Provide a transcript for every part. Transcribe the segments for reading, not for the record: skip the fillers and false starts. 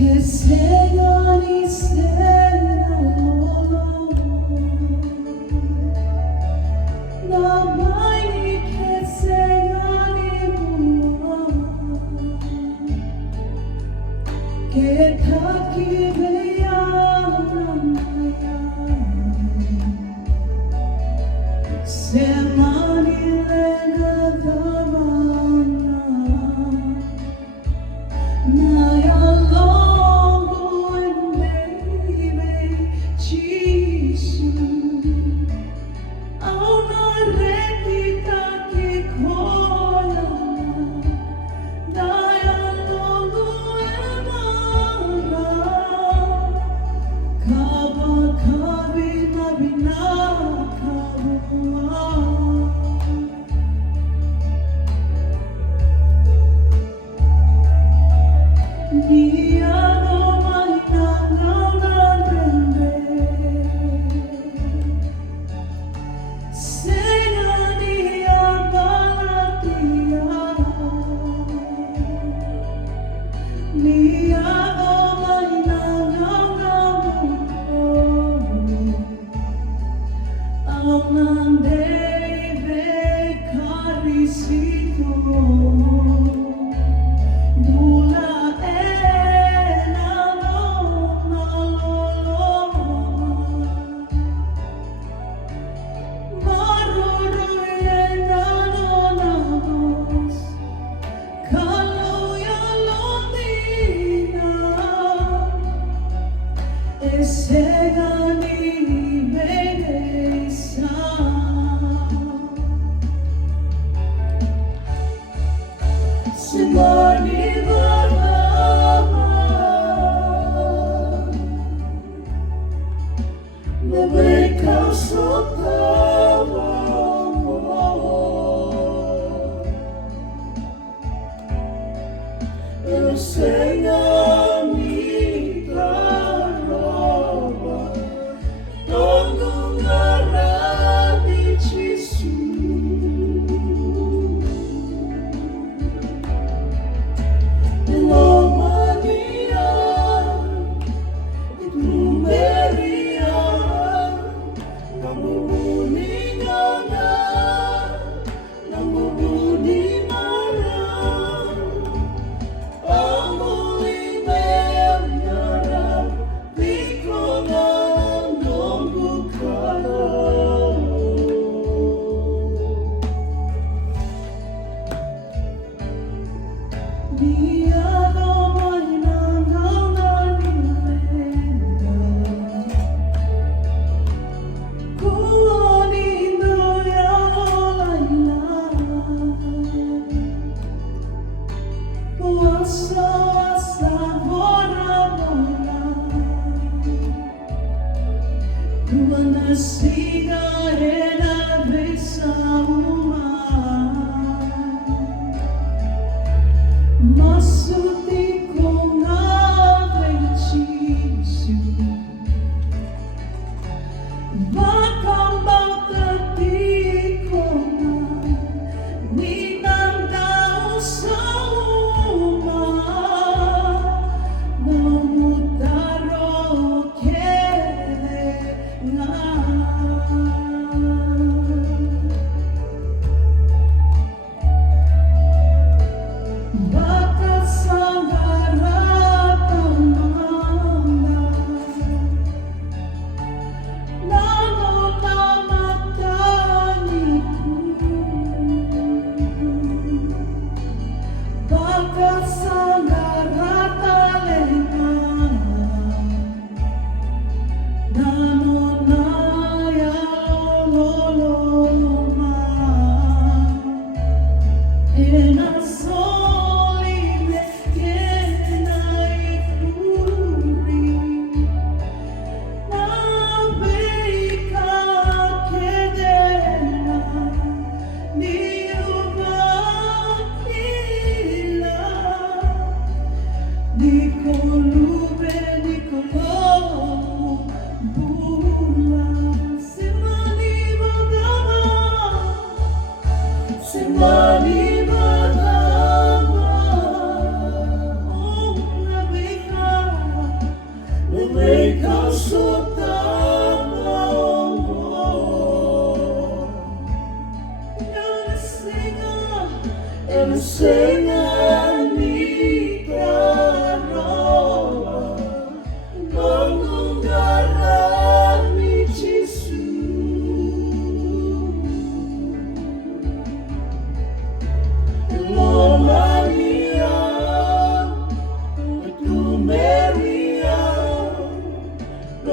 Que sigan y serán Namai que sigan y que taki Semani lega damana Naya longo and baby Jisu Auna rekita ki koya Naya longo and mara Kaba kabi nabina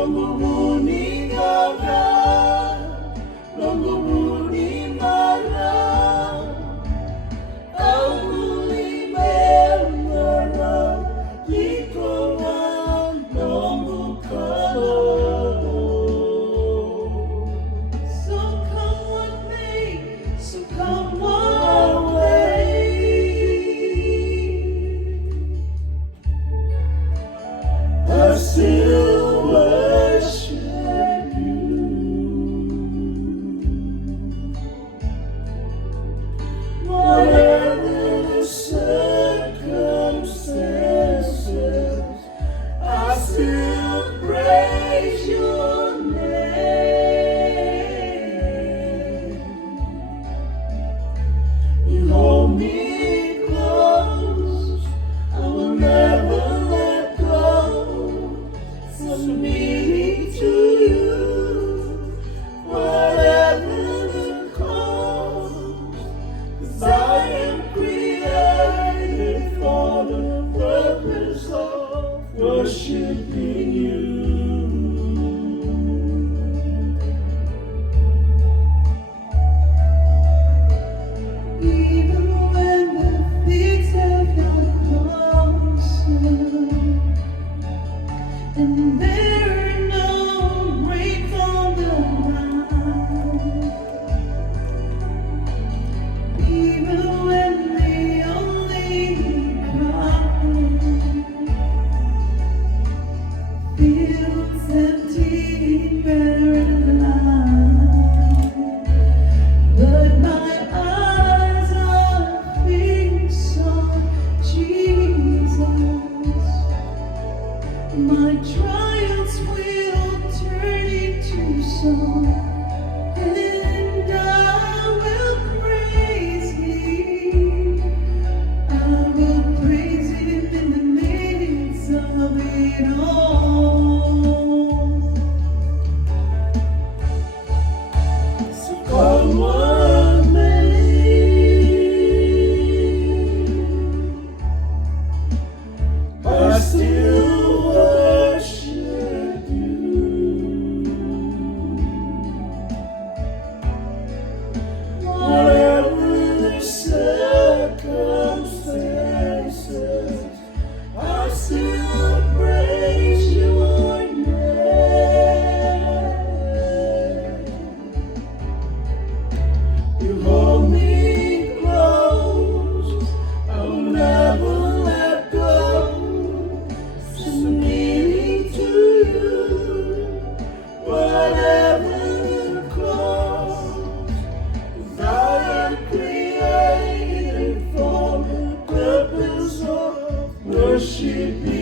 muni gaga, longo muni mara, au muni mera, iko wa longo kalo. So come what may, so come what may. I still worship you. Whatever the circumstances, I still praise your name. You hold me close, I will never let go. Submitting to you, whatever the cost, 'cause I am created for the purpose of worshiping you. Even when the things have not closer, and there are no rains on the ground, even when the only ground feels empty, barren land, but my eyes are fixed on Jesus. My trials will turn into song, and I will praise Him. I will praise Him in the midst of it all. So come what may, I still worship you. Whatever the circumstances, I still praise your name. You hold me close, I will never let go. Submitting to you, whatever the cost, 'cause I am created for the purpose of worshiping